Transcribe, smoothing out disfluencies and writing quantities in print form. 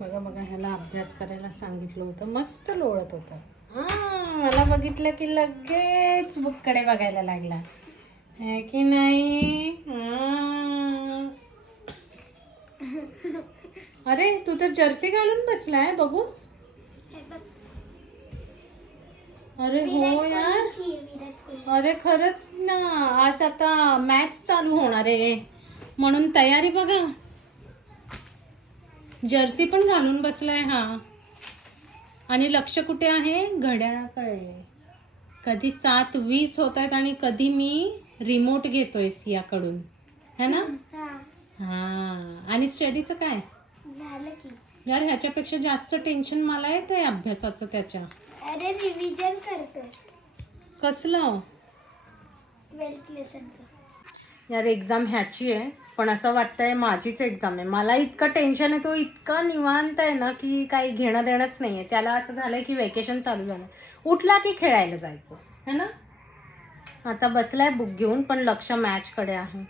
बघा बघा, ह्याला अभ्यास करायला सांगितलं होतं, मस्त लोळत होतं. मला बघितलं की लगेच बुककडे बघायला लागला, है की नाही? अरे तू तर जर्सी घालून बसलाय, बघू. अरे हो यार, अरे खरंच ना, आज आता मॅच चालू होणार आहे म्हणून तयारी बघा. जर्सी पण घालून बसलाय हा. आणि लक्ष कुठे आहे? घड्याळाकडे. कधी 7:20 होत आहेत आणि कधी मी रिमोट घेतोय सियाकडून, है ना? हा. आणि स्टडीचं काय झालं की? यार, ह्याच्यापेक्षा जास्त टेन्शन मला येत आहे अभ्यासाचं त्याच्या. अरे रिव्हिजन करतोय कसलं? 12th लेसनचं. यार एक्झाम ह्याची आहे, पण असं वाटतंय माझीच एक्झाम आहे. मला इतकं टेन्शन आहे, तो इतका निवांत आहे ना की काही घेणं देणंच नाही आहे. त्याला असं झालंय की वेकेशन चालू झालं, उठला की खेळायला जायचं, है ना? आता बसलाय बुक घेऊन, पण लक्ष मॅचकडे आहे.